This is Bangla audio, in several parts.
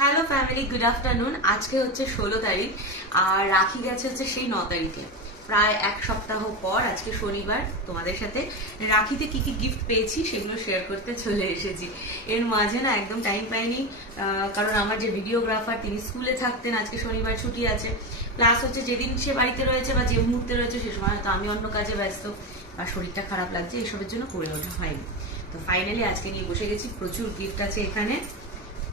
Hello family, good afternoon. আজকে হচ্ছে 16 তারিখ আর রাখি গেছে হচ্ছে সেই 9 তারিখে। প্রায় এক সপ্তাহ পর আজকে শনিবার তোমাদের সাথে রাখিতে কি কি গিফট পেয়েছি সেগুলো শেয়ার করতে চলে এসেছি। এর মাঝে না একদম টাইম পাইনি, কারণ আমার যে ভিডিওগ্রাফার তিনি স্কুলে থাকতেন, আজকে শনিবার ছুটি আছে। প্লাস হচ্ছে যেদিন সে বাড়িতে রয়েছে বা যে মুহূর্তে রয়েছে সে সময় হয়তো আমি অন্য কাজে ব্যস্ত বা শরীরটা খারাপ লাগছে, এসবের জন্য করে ওঠা হয়নি। তো ফাইনালি আজকে নিয়ে বসে গেছি, প্রচুর গিফট আছে এখানে।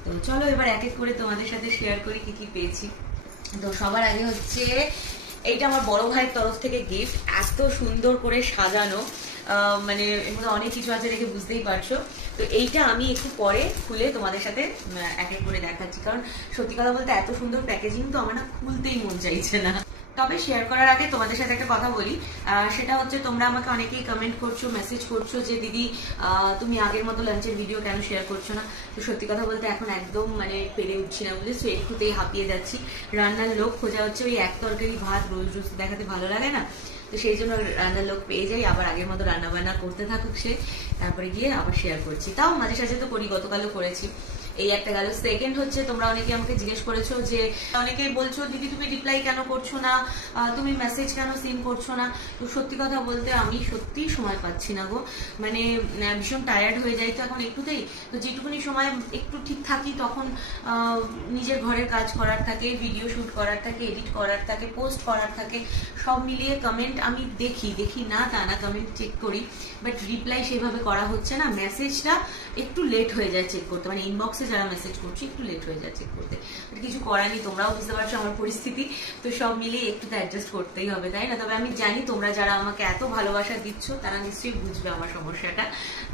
তো চলো এবার এক এক করে তোমাদের সাথে শেয়ার করি কি কি পেয়েছি। তো সবার আগে হচ্ছে এইটা আমার বড় ভাইয়ের তরফ থেকে গিফট, এত সুন্দর করে সাজানো, মানে এর মধ্যে অনেক কিছু আছে দেখে বুঝতেই পারছো। তো এইটা আমি একটু পরে খুলে তোমাদের সাথে এক এক করে দেখাচ্ছি, কারণ সত্যি কথা বলতে এত সুন্দর প্যাকেজিং তো আমার না খুলতেই মন চাইছে না। তবে শেয়ার করার আগে তোমাদের সাথে একটা কথা বলি, সেটা হচ্ছে তোমরা আমাকে অনেকেই কমেন্ট করছো, মেসেজ করছো যে দিদি তুমি আগের মতো লাঞ্চের ভিডিও কেন শেয়ার করছো না। তো সত্যি কথা বলতে এখন একদম মানে পেরে উঠছি না, বুঝেছো, একটুতেই হাঁপিয়ে যাচ্ছি। রান্নার লোক খোঁজা হচ্ছে, ওই এক তরকারি ভাত রোজ রোজ দেখাতে ভালো লাগে না, তো সেই জন্য রান্নার লোক পেয়ে যাই, আবার আগের মতো রান্না বান্না করতে থাকুক সে, তারপরে গিয়ে আবার শেয়ার করছি। তাও মাঝে সাঝে তো করি, গতকালও করেছি। এই একটা গেল। সেকেন্ড হচ্ছে তোমরা অনেকে আমাকে জিজ্ঞেস করেছো যে অনেকেই বলছো দিদি তুমি রিপ্লাই কেন করছো না, তুমি মেসেজ কেন সিন করছো না। তো সত্যি কথা বলতে আমি সত্যিই সময় পাচ্ছি না গো, মানে ভীষণ টায়ার্ড হয়ে যাই তো এখন একটুতেই। তো যেটুকুনি সময় একটু ঠিক থাকি তখন নিজের ঘরের কাজ করার থাকে, ভিডিও শুট করার থাকে, এডিট করার থাকে, পোস্ট করার থাকে, সব মিলিয়ে কমেন্ট আমি দেখি না তা না, কমেন্ট চেক করি, বাট রিপ্লাই সেভাবে করা হচ্ছে না। মেসেজটা একটু লেট হয়ে যায় চেক করতে, মানে ইনবক্সে যারা মেসেজ করছে একটু লেট হয়ে যায় চেক করতে, বাট কিছু করার নেই, তোমরাও বুঝতে পারছো আমার পরিস্থিতি। তো সব মিলিয়ে একটু তো অ্যাডজাস্ট করতেই হবে, তাই না? তবে আমি জানি তোমরা যারা আমাকে এত ভালোবাসা দিচ্ছ তারা নিশ্চয়ই বুঝবে আমার সমস্যাটা,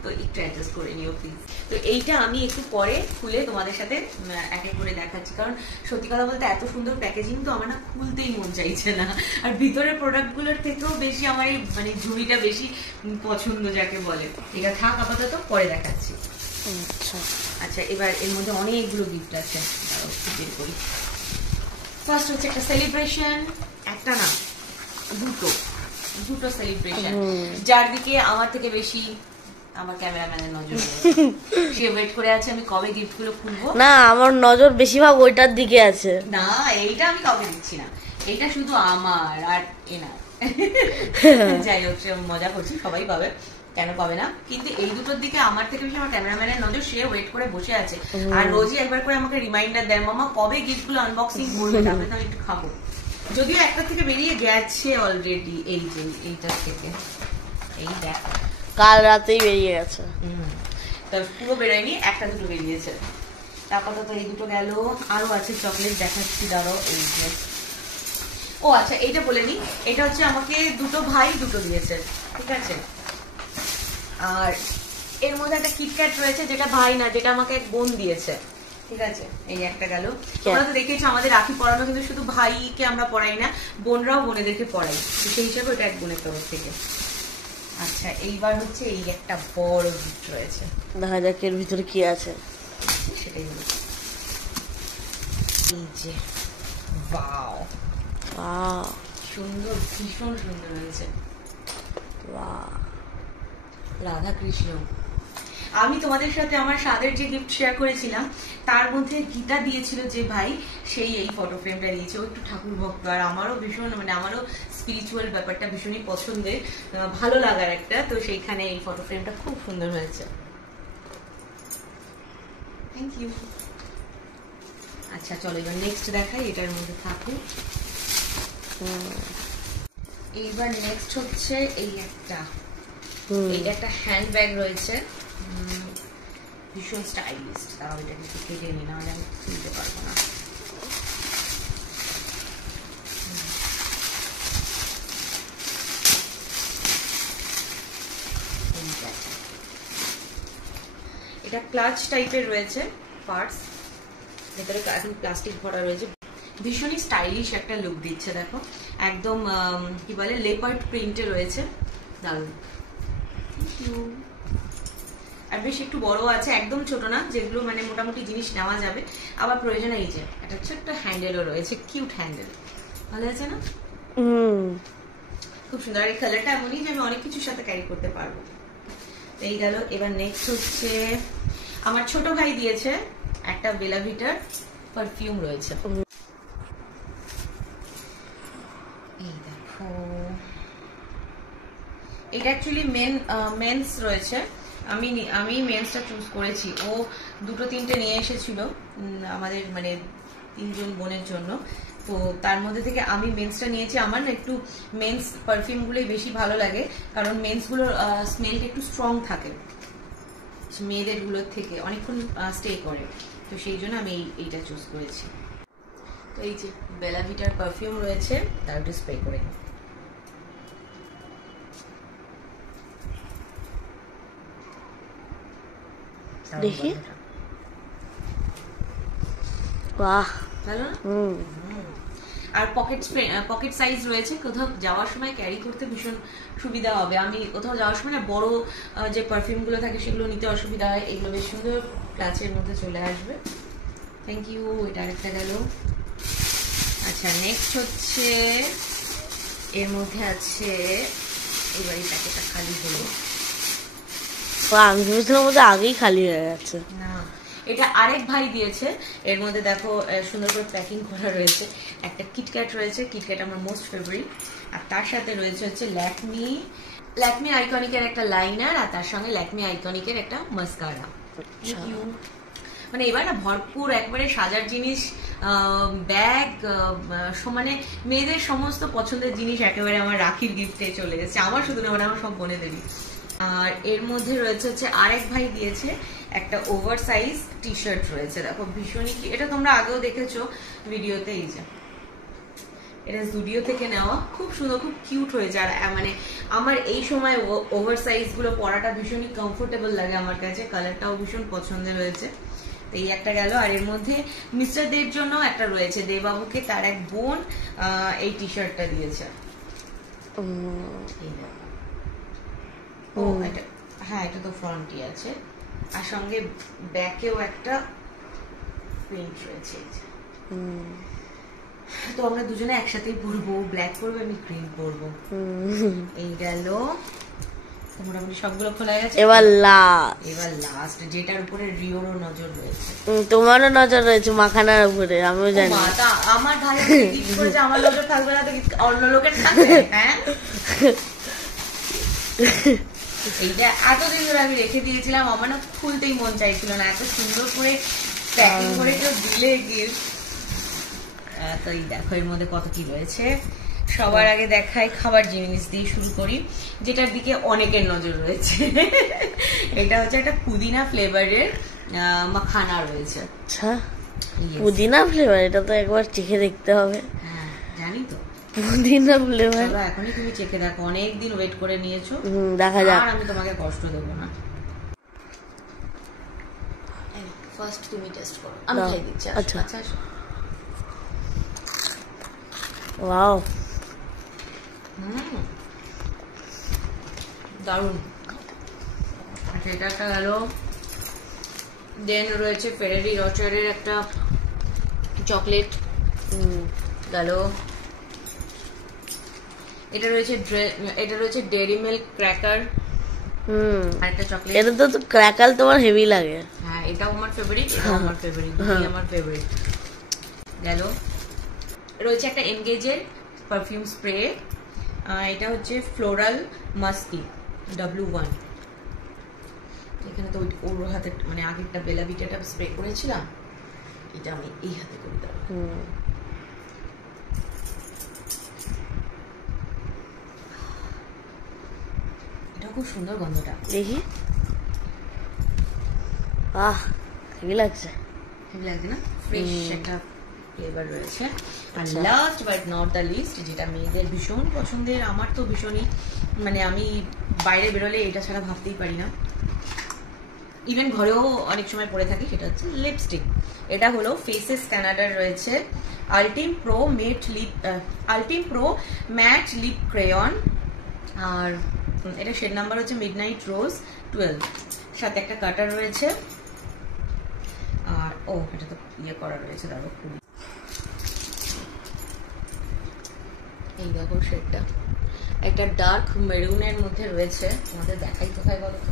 তো একটু অ্যাডজাস্ট করে নিও প্লিজ। তো এইটা আমি একটু পরে খুলে তোমাদের সাথে এক এক করে দেখাচ্ছি, কারণ সত্যি কথা বলতে এত সুন্দর প্যাকেজিং তো আমার না খুলতেই মন চাইছে না। আর ভিতরের প্রোডাক্টগুলোর থেকেও বেশি আমার এই মানে ঝুড়িটা বেশি পছন্দ যাকে বলে। এটা থাক আপাতত, পরে দেখাচ্ছি। আচ্ছা, এবার এর মধ্যে অনেকগুলো গিফট আছে, বের করি। ফার্স্ট হচ্ছে একটা সেলিব্রেশন, একটা না দুটো সেলিব্রেশন, যার দিকে আমার থেকে বেশি আমার ক্যামেরাম্যানের নজর। সে ওয়েট করে আছে আমি কবে গিফট গুলো খুলবো। না, আমার নজর বেশিরভাগ ওইটার দিকে আছে। না, এইটা আমি কবে দিচ্ছি না, এটা শুধু আমার আর এনার। যাই হোক, সে মজা করছি, সবাই পাবে, কেন পাবে না। কিন্তু এই দুটোর দিকে আমার থেকে বেশি আমার ক্যামেরাম্যানের নজর, সে ওয়েট করে বসে আছে আর রোজই একবার করে আমাকে রিমাইন্ডার দেয়, মামা কবে গিফট গুলো আনবক্সিং করবে, তাহলে তো আমি একটু খাবো। যদিও একটা থেকে বেরিয়ে গেছে অলরেডি, এই যে এইটার থেকে, এই দেখ কাল রাতেই বেরিয়ে গেছে। তার পুরো বেরোয়নি, একটা দুটো বেরিয়েছে। তারপর তো এই দুটো গেল, আরো আছে চকলেট দেখাচ্ছি, দাঁড়াও। এই যে, ও আচ্ছা এইটা বলে নি, এটা হচ্ছে আমাকে দুটো ভাই দুটো দিয়েছে, ঠিক আছে। আর এর মধ্যে একটা কিটক্যাট রয়েছে, যেটা ভাই না, যেটা আমাকে এক বোন দিয়েছে, ঠিক আছে। এই একটা গেল। তোমরা তো দেখেছো আমাদের রাখি পরানো কিন্তু শুধু ভাইকে আমরা পড়াই না, বোনরাও বোনেদেরকে পড়াই, তো সেই হিসাবে ওটা এক বোনের তরফ থেকে। আচ্ছা, এইবার হচ্ছে এই একটা বড় গিফট রয়েছে, দেখা যাক এর ভিতরে কি আছে। সেটাই হলো এই যে, ওয়াও সুন্দর, ভীষণ সুন্দর হয়েছে। রাধা কৃষ্ণ। আমি তোমাদের সাথে আমার স্বাদের যে গিফট শেয়ার করেছিলাম তার মধ্যে গীতা দিয়েছিল যে ভাই, সেই এই ফটো ফ্রেমটা দিয়েছে। ও একটু ঠাকুর ভক্ত, আর আমারও ভীষণ, মানে আমারও স্পিরিচুয়াল ব্যাপারটা ভীষণই পছন্দের, ভালো লাগার একটা, তো সেইখানে এই ফটো ফ্রেমটা খুব সুন্দর হয়েছে। Thank you. আচ্ছা চলো এবার নেক্সট দেখাই, এটার মধ্যে থাকুক। এইবার নেক্সট হচ্ছে এই একটা, এইটা একটা হ্যান্ড ব্যাগ রয়েছে, ভীষণ স্টাইলিশ। তাও এটা কিছু কেটে নি, না আমি খুলতে পারবো না। এটা ক্লাচ টাইপের রয়েছে পার্টস, ভেতরে এখন প্লাস্টিক ভরা রয়েছে, ভীষণই স্টাইলিশ একটা লুক দিচ্ছে। দেখো একদম কি বলে লেপার্ড প্রিন্টে রয়েছে, দারুণ। আর বেশ একটু বড় আছে, একদম ছোট না, যেগুলো মানে মোটামুটি জিনিস নেওয়া যাবে। আবার প্রয়োজন এই যে একটা ছোট্ট হ্যান্ডেলও রয়েছে, কিউট হ্যান্ডেল, ভালো আছে না? খুব সুন্দর। এই কালারটা এমনই যে আমি অনেক কিছুর সাথে ক্যারি করতে পারবো। এই গেল। এবার নেক্সট হচ্ছে আমার ছোট ভাই দিয়েছে একটা বেলা ভিটার পারফিউম রয়েছে। এই দেখো, এটা অ্যাকচুয়ালি মেন্স রয়েছে। আমি মেন্সটা চুজ করেছি। ও দুটো তিনটে নিয়ে এসেছিল আমাদের মানে 3 জন বোনের জন্য, তো তার মধ্যে থেকে আমি মেন্সটা নিয়েছি। আমার না একটু মেন্স পারফিউমগুলোই বেশি ভালো লাগে, কারণ মেন্সগুলোর স্মেলটা একটু স্ট্রং থাকে মেয়েদের গুলোর থেকে, অনেকক্ষণ স্টে করে, তো সেই জন্য আমি এইটা চুজ করেছি। তো এই যে বেলা ভিটার পারফিউম রয়েছে, তার একটু স্প্রে করে নিই। দেখি, বাহ, ভালো না? আর পকেট সাইজ রয়েছে, কোথাও যাওয়ার সময় ক্যারি করতে ভীষণ সুবিধা হবে। আমি কোথাও যাওয়ার সময় না বড় যে পারফিউম গুলো থাকে সেগুলো নিতে অসুবিধা হয়, এগুলো বেশ সুন্দর ক্লাচের মধ্যে চলে আসবে। Thank you. এটা আরেকটা গেল। আচ্ছা, নেক্সট হচ্ছে এর মধ্যে আছে, এবার এই প্যাকেটটা খালি হলো। আমি ভেবেছিলাম মধ্যে আগেই খালি হয়ে গেছে। না, এটা আরেক ভাই দিয়েছে। এর মধ্যে দেখো সুন্দর করে প্যাকিং করা রয়েছে। একটা কিটক্যাট রয়েছে, কিটক্যাট আমার মোস্ট ফেভারিট। আর তার সাথে রয়েছে হচ্ছে ল্যাকমি আইকনিকের একটা লাইনার, আর তার সঙ্গে ল্যাকমি আইকনিকের একটা মাস্কারা। মানে এবার না ভরপুর একবারে সাজার জিনিস, ব্যাগ, মানে মেয়েদের সমস্ত পছন্দের জিনিস একেবারে আমার রাখির গিফটে চলে এসেছে। আমার শুধু না, মানে আমার সব বোনেদেরই। আর এর মধ্যে রয়েছে হচ্ছে আরেক ভাই দিয়েছে একটা ওভার সাইজ টি শার্ট রয়েছে। দেখো ভীষণই, এটা তোমরা আগেও দেখেছো ভিডিওতে। এই যে এটা জুডিও থেকে নেওয়া, খুব সুন্দর, খুব কিউট হয়েছে। আর মানে আমার এই সময় ওভার সাইজ গুলো পরাটা ভীষণই কমফোর্টেবল লাগে আমার কাছে, কালারটাও ভীষণ পছন্দের হয়েছে। এই একটা গেল। আর এর মধ্যে মিস্টার দের জন্য একটা রয়েছে, দেবাবুকে তার এক বোন এই টি শার্টটা দিয়েছে। ও এটা, হ্যাঁ এটা তো ফ্রন্টই আছে, আর সঙ্গে ব্যাকেও একটা প্রিন্ট রয়েছে। তো আমরা দুজনে একসাথেই পরবো, ব্ল্যাক পরবো, আমি গ্রিন পরবো। এই গেল, মোটামুটি সবগুলো খোলা গেছে। এবার লাস্ট যেটার উপরে রিওরও নজর রয়েছে। তোমারও নজর রয়েছে মাখানার উপরে, আমিও জানি। আমার ভাই গিফট করেছে, আমার নজর থাকবে না তো অন্য লোকের থাকবে? হ্যাঁ, এইটা এতদিন ধরে আমি রেখে দিয়েছিলাম, আমার না খুলতেই মন চাইছিল না, এত সুন্দর করে প্যাকিং করে কেউ দিলে গিফট। তো এই দেখো এর মধ্যে কত কি রয়েছে। সবার আগে দেখাই খাবার জিনিস দিয়ে শুরু করি, যেটার দিকে অনেকের নজর রয়েছে। এটা হচ্ছে একটা পুদিনা ফ্লেভারের মাখানা রয়েছে। আচ্ছা, পুদিনা ফ্লেভার, এটা তো একবার চেখে দেখতে হবে। হ্যাঁ জানি তো, পুদিনা ফ্লেভার। চলো এখনই তুমি চেখে দেখো, অনেকদিন ওয়েট করে নিয়েছো, দেখা যাক। আর আমি তোমাকে কষ্ট দেবো না। ফার্স্ট তুমি টেস্ট করো, আমি খাই দিচ্ছি। আচ্ছা আচ্ছা, ওয়াও, দারুন। আচ্ছা, এটা একটা গেল। দেন রয়েছে ফেরারি রচারের একটা চকলেট গেল। এটা রয়েছে ডেয়ারি মিল্ক ক্র্যাকার, আর একটা চকলেট। এটা তো ক্র্যাকার তোমার হেভি লাগে। হ্যাঁ, এটাও আমার ফেভারিট, এটাও আমার ফেভারিট, দুটোই আমার ফেভারিট গেল। রয়েছে একটা এনগেজের পারফিউম স্প্রে, এটা হচ্ছে ফ্লোরাল মাস্কি W1। এখানে তো ওর হাতে মানে আগেরটা বেলা ভিটাটা স্প্রে করেছিলাম, এটা আমি এই হাতে করে দেবো। এটা খুব সুন্দর গন্ধটা, দেখি। আহ, হেভি লাগছে, হেভি লাগছে না? ফ্রেশ একটা ফ্লেভার রয়েছে। আর last but not the least, যেটা মেয়েদের ভীষণ পছন্দের, আমার তো ভীষণই, মানে আমি বাইরে বেরোলে এটা ছাড়া ভাবতেই পারি না, ইভেন ঘরেও অনেক সময় পরে থাকি, সেটা হচ্ছে লিপস্টিক। এটা হলো ফেসেস কানাডার রয়েছে আলটিম প্রো ম্যাট লিপ ক্রেয়ন, আর এটা শেড নাম্বার হচ্ছে মিডনাইট রোজ 12, সাথে একটা কাটার রয়েছে। আর এটা তো ইয়ে করা রয়েছে, দাঁড়ো খুবই, এই দেখো শেডটা একটা ডার্ক মেরুনের মধ্যে রয়েছে। তোমাদের দেখাই কোথায় বলো তো,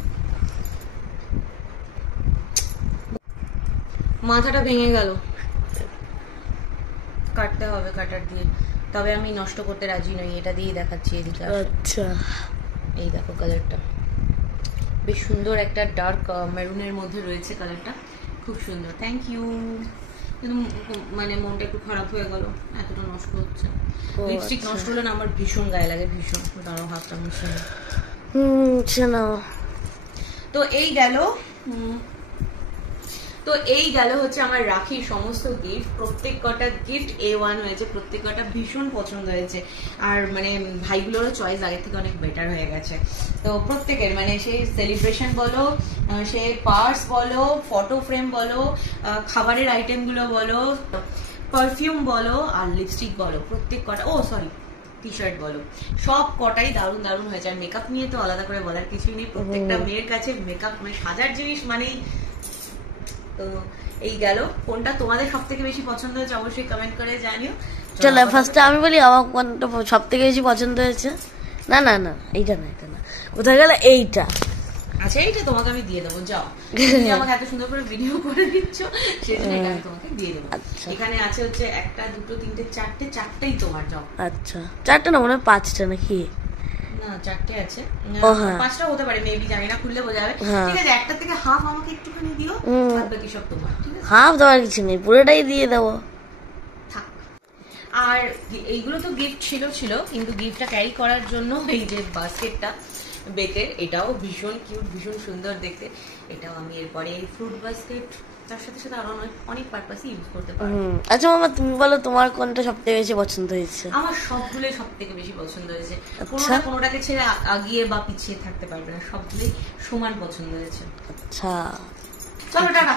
মাথাটা ভেঙে গেল। কাটতে হবে কাটার দিয়ে, তবে আমি নষ্ট করতে রাজি নই। এটা দিয়েই দেখাচ্ছি, এদিকে আসো। আচ্ছা এই দেখো কালারটা বেশ সুন্দর, একটা ডার্ক মেরুনের মধ্যে রয়েছে কালারটা, খুব সুন্দর। Thank you. কিন্তু মানে মনটা একটু খারাপ হয়ে গেল, এতটা নষ্ট হচ্ছে। লিপস্টিক নষ্ট হলে না আমার ভীষণ গায়ে লাগে, ভীষণ। দাঁড়াও হাতটা মুছে নিই। শোনাও। তো এই গেল হচ্ছে আমার রাখির সমস্ত গিফট। প্রত্যেক কটা গিফট A1 হয়েছে, প্রত্যেক কটা ভীষণ পছন্দ হয়েছে। আর মানে ভাইগুলোরও চয়েস আগের থেকে অনেক বেটার হয়ে গেছে। তো প্রত্যেকের মানে সেই সেলিব্রেশন বলো, সে পার্স বলো, ফটো ফ্রেম বলো, খাবারের আইটেমগুলো বলো, পারফিউম বলো, আর লিপস্টিক বলো, প্রত্যেক কটা, ও সরি টি শার্ট বলো, সব কটাই দারুণ দারুণ হয়েছে। আর মেকআপ নিয়ে তো আলাদা করে বলার কিছুই নেই। প্রত্যেকটা মেয়ের কাছে মেকআপ মানে সাজার জিনিস মানেই। তো এই গেল, কোনটা তোমাদের সব থেকে বেশি পছন্দ হয়েছে অবশ্যই কমেন্ট করে জানিও। চলো ফার্স্টে আমি বলি আমার কোনটা সব থেকে বেশি পছন্দ হয়েছে। না না না, এইটা না, এটা না, কোথায় গেল এইটা। আচ্ছা এইটা তোমাকে আমি দিয়ে দেবো, যাও। তুমি আমাকে এত সুন্দর করে ভিডিও করে দিচ্ছ, সেজন্য এটা আমি তোমাকে দিয়ে দেবো। এখানে আছে হচ্ছে 1 2 3 4 চারটেই তোমার, যাও। আচ্ছা চারটে না, মনে হয় 5টা নাকি? না 4টে আছে, ও হ্যাঁ 5টা হতে পারে মেবি, জানি না, খুললে বোঝা যাবে। ঠিক আছে, একটা থেকে হাফ আমাকে একটুখানি দিও, আর বাকি সব তোমার, ঠিক আছে? হাফ দেওয়ার কিছু নেই, পুরোটাই দিয়ে দেবো। থাক। আর এইগুলো তো গিফট ছিল, কিন্তু গিফটটা ক্যারি করার জন্য এই যে বাস্কেটটা বেকের, এটাও ভীষণ কিউট, ভীষণ সুন্দর দেখতে। এটাও আমি এরপরে এই ফ্রুট বাস্কেট, তার সাথে সাথে আরো অনেক পারপাসে ইউজ করতে পারবো। আচ্ছা মামা তুমি বলো তোমার কোনটা সব থেকে বেশি পছন্দ হয়েছে? আমার সবগুলোই সব থেকে বেশি পছন্দ হয়েছে। কোনোটাকে ছেড়ে আগিয়ে বা পিছিয়ে থাকতে পারবে না, সবগুলোই সমান পছন্দ হয়েছে। আচ্ছা চলো টাটা।